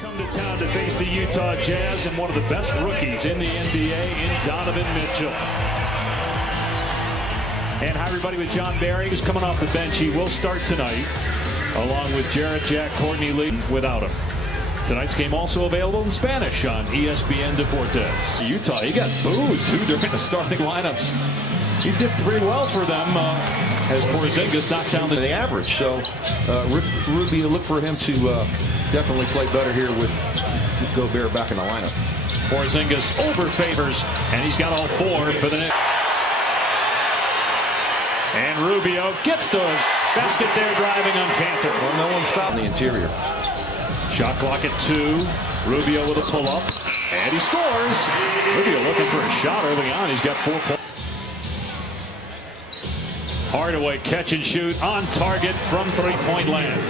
Come to town to face the Utah Jazz and one of the best rookies in the NBA in Donovan Mitchell. And hi everybody, with John Barry, who's coming off the bench. He will start tonight, along with Jarrett Jack, Courtney Lee, without him. Tonight's game also available in Spanish on ESPN Deportes. Utah, he got booed too during the starting lineups. He did pretty well for them as Porzingis knocked down the average. So Rubio, look for him to definitely play better here with Gobert back in the lineup. Porzingis over favors, and he's got all four for the Knicks. And Rubio gets the basket there, driving on Cantor. Well, no one stopped the interior. Shot clock at 2. Rubio with a pull-up, and he scores. Rubio looking for a shot early on. He's got 4 points. Hardaway catch and shoot on target from three-point land.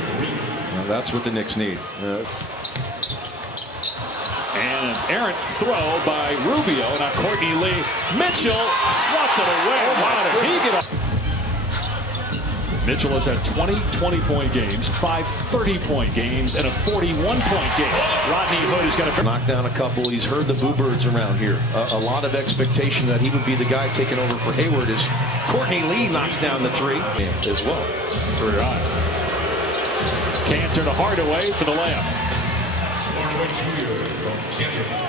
Well, that's what the Knicks need. And an errant throw by Rubio. Now Courtney Lee. Mitchell swats it away. Wow, did he get up? Mitchell has had 20 20-point games, 5 30-point games, and a 41-point game. Rodney Hood has got a knock down a couple. He's heard the Boo Birds around here. A lot of expectation that he would be the guy taking over for Hayward as Courtney Lee knocks down the 3 as well. Career high. Cantor to Hardaway for the layup.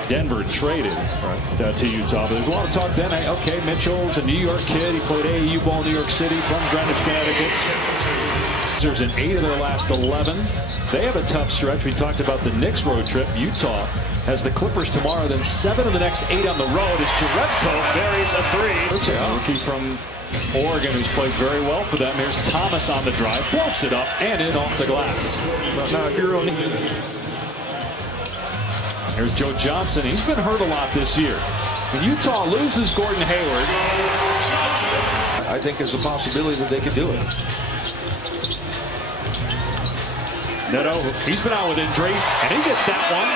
Denver traded to Utah, but there's a lot of talk then. Okay, Mitchell's a New York kid. He played AAU ball in New York City from Greenwich, Connecticut. There's an 8 of their last 11. They have a tough stretch. We talked about the Knicks road trip. Utah has the Clippers tomorrow, then 7 of the next 8 on the road as Jerebko buries a 3. It's a rookie from Oregon who's played very well for them. Here's Thomas on the drive, floats it up and in off the glass. Now, if you're on Here's Joe Johnson. He's been hurt a lot this year. When Utah loses Gordon Hayward, I think there's a possibility that they could do it. Neto, he's been out with injury, and he gets that one.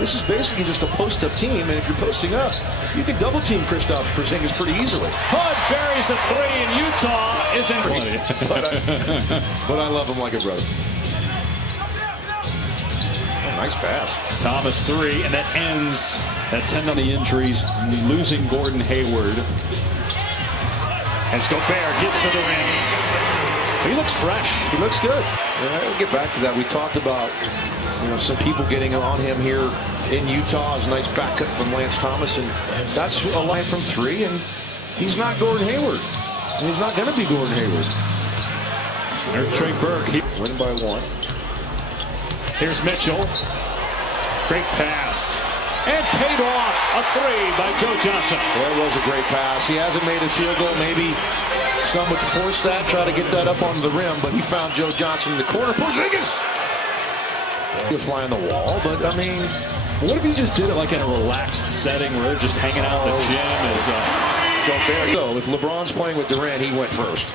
This is basically just a post-up team, and if you're posting up, you can double-team Kristaps Porzingis pretty easily. Hood buries a 3, and Utah is in. But I love him like a brother. Nice pass. Thomas 3, and that ends that 10 on the injuries, losing Gordon Hayward. As Gobert gets to the rim. He looks fresh. He looks good. Yeah, we'll get back to that. We talked about some people getting on him here in Utah. It's a nice back cut from Lance Thomas, and that's a line from 3, and he's not Gordon Hayward. And he's not going to be Gordon Hayward. There's Trey Burke. Win by 1. Here's Mitchell. Great pass. And paid off a 3 by Joe Johnson. That was a great pass. He hasn't made a field goal. Maybe some would force that, try to get that up onto the rim, but he found Joe Johnson in the corner. Porzingis! He'll fly on the wall, but I mean, what if he just did it like in a relaxed setting where they're just hanging out in the gym as Gobert? So if LeBron's playing with Durant, he went first.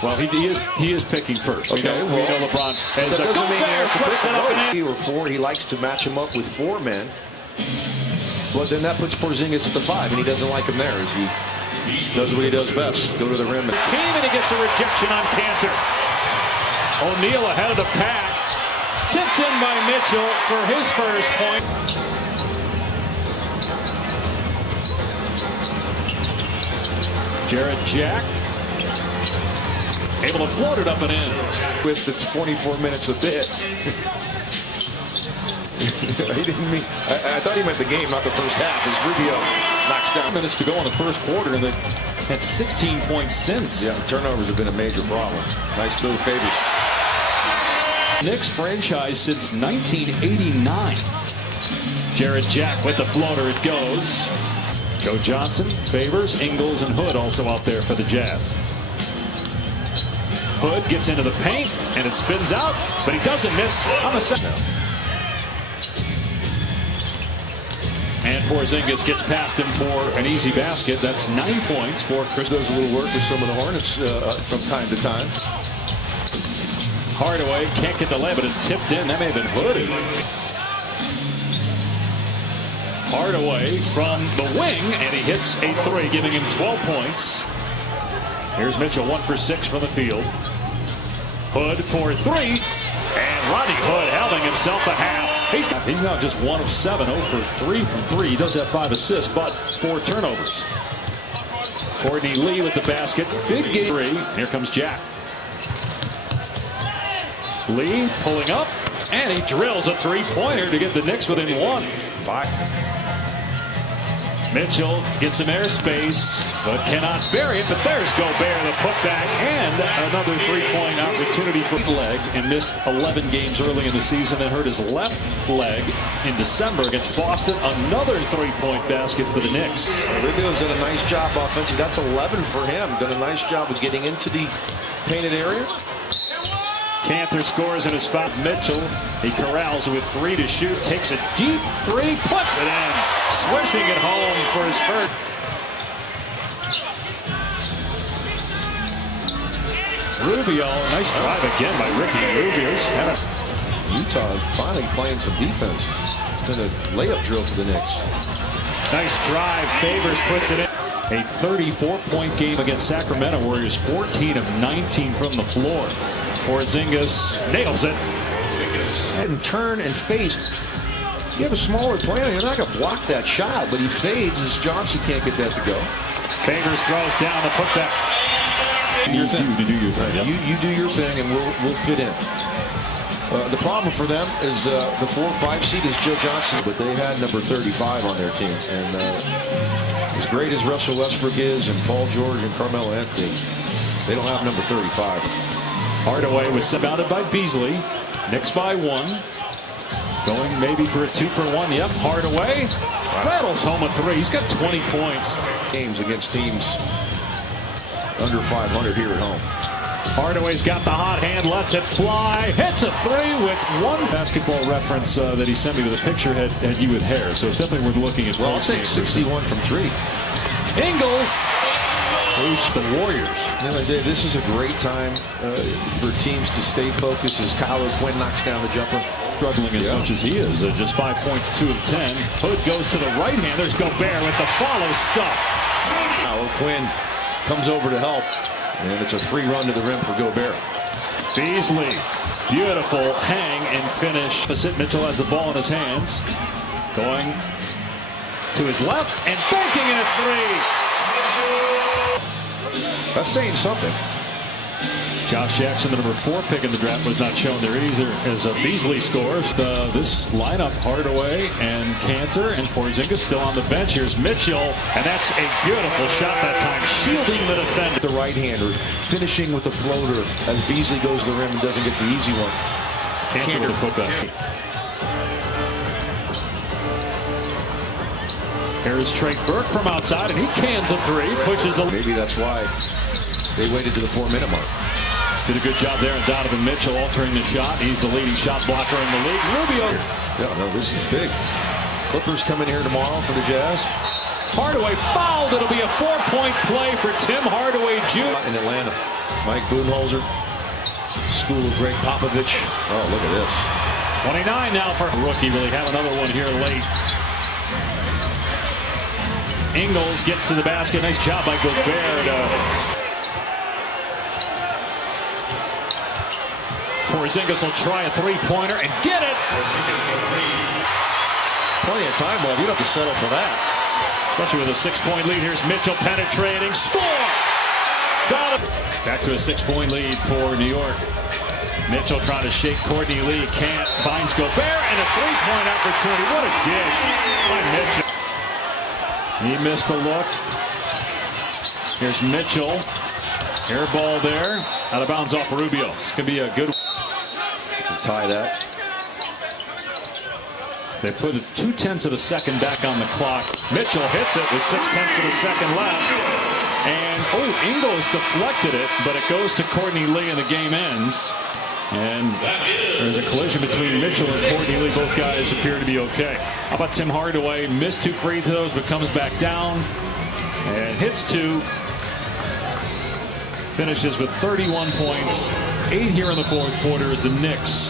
Well, he is picking first. Okay, we know LeBron has that doesn't mean he has to pick it up in 3 or 4. He likes to match him up with 4 men. But then that puts Porzingis at the 5, and he doesn't like him there as he does what he does best, go to the rim. And he gets a rejection on Cantor. O'Neal ahead of the pack. Tipped in by Mitchell for his first point. Jarrett Jack. Able to float it up and in. With the 24 minutes a bit. He didn't mean. I thought he meant the game, not the first half. As Rubio knocks down. Minutes to go in the first quarter, and they had 16 points since. Yeah, turnovers have been a major problem. Nice move, Favors. Knicks franchise since 1989. Jarrett Jack with the floater. It goes. Joe Johnson, Favors, Ingles, and Hood also out there for the Jazz. Hood gets into the paint, and it spins out, but he doesn't miss on the second. And Porzingis gets past him for an easy basket. That's 9 points for Chris. Does a little work with some of the Hornets from time to time. Hardaway can't get the layup, but it's tipped in. That may have been Hood. Hardaway from the wing, and he hits a 3, giving him 12 points. Here's Mitchell, 1 for 6 from the field. Hood for 3, and Rodney Hood having himself a half. He's now just 1 of 7, 0 for 3 from 3. He does have 5 assists, but 4 turnovers. Courtney Lee with the basket. Big game. Here comes Jack. Lee pulling up, and he drills a three-pointer to get the Knicks within 1. 5. Mitchell gets some airspace, but cannot bury it. But there's Gobert, the putback, and another three-point opportunity for leg, and missed 11 games early in the season and hurt his left leg in December against Boston. Another three-point basket for the Knicks. Rubio's done a nice job offensively. That's 11 for him. Done a nice job of getting into the painted area. Cantor scores in his foul. Mitchell, he corrals with 3 to shoot, takes a deep 3, puts it in, swishing it home for his first. Rubio, nice drive again by Ricky Rubio. Utah finally playing some defense. It's been a layup drill to the Knicks. Nice drive. Favors puts it in. A 34-point game against Sacramento Warriors, 14 of 19 from the floor. Porzingis nails it. And turn and face. You have a smaller player, you're not going to block that shot, but he fades as Johnson can't get that to go. Favors throws down the putback. Your thing. You do your thing. You do your thing, and we'll fit in. The problem for them is the 4 or 5 seed is Joe Johnson, but they had number 35 on their team. And as great as Russell Westbrook is, and Paul George and Carmelo Anthony, they don't have number 35. Hardaway was surrounded by Beasley. Knicks by 1. Going maybe for a 2-for-1. Yep, Hardaway rattles home a 3. He's got 20 points. Games against teams under 500 here at home. Hardaway's got the hot hand, lets it fly, hits a 3 with 1. Basketball reference that he sent me with a picture had you with hair, so it's definitely worth looking at. Well, I'll take 61 from 3. Ingles boosts the Warriors. This is a great time for teams to stay focused as Kyle Quinn knocks down the jumper. Struggling as much as he is, just 5 points, 2 of 10. Hood goes to the right hand. There's Gobert with the follow stuff. Kyle Quinn comes over to help. And it's a free run to the rim for Gobert. Beasley, beautiful hang and finish. Mitchell has the ball in his hands. Going to his left and banking in a 3. That's saying something. Josh Jackson, the number 4 pick in the draft, was not shown there either as Beasley scores. This lineup, Hardaway and Cantor and Porzingis still on the bench. Here's Mitchell, and that's a beautiful shot that time, shielding the defender. The right-hander, finishing with the floater as Beasley goes to the rim and doesn't get the easy one. Cantor with the putback. Here's Trey Burke from outside, and he cans a 3, pushes a... Maybe that's why they waited to the 4-minute mark. Did a good job there, and Donovan Mitchell altering the shot. He's the leading shot blocker in the league. Rubio. Yeah, no, this is big. Clippers coming here tomorrow for the Jazz. Hardaway fouled. It'll be a 4-point play for Tim Hardaway Jr. In Atlanta. Mike Budenholzer. School of Greg Popovich. Oh, look at this. 29 now for rookie. Will he have another one here late? Ingles gets to the basket. Nice job by Gobert. Porzingis will try a 3-pointer and get it. Plenty of time left. You don't have to settle for that. Especially with a 6-point lead. Here's Mitchell penetrating. Scores! Back to a 6-point lead for New York. Mitchell trying to shake Courtney Lee. Can't. Finds Gobert and a 3-point opportunity. What a dish by Mitchell. He missed a look. Here's Mitchell. Air ball there. Out of bounds off Rubio. This could be a good... Tie that. They put 0.2 of a second back on the clock. Mitchell hits it with 0.6 of a second left. And, Ingles deflected it, but it goes to Courtney Lee and the game ends. And there's a collision between Mitchell and Courtney Lee. Both guys appear to be okay. How about Tim Hardaway? Missed 2 free throws, but comes back down and hits 2. Finishes with 31 points. 8 here in the 4th quarter as the Knicks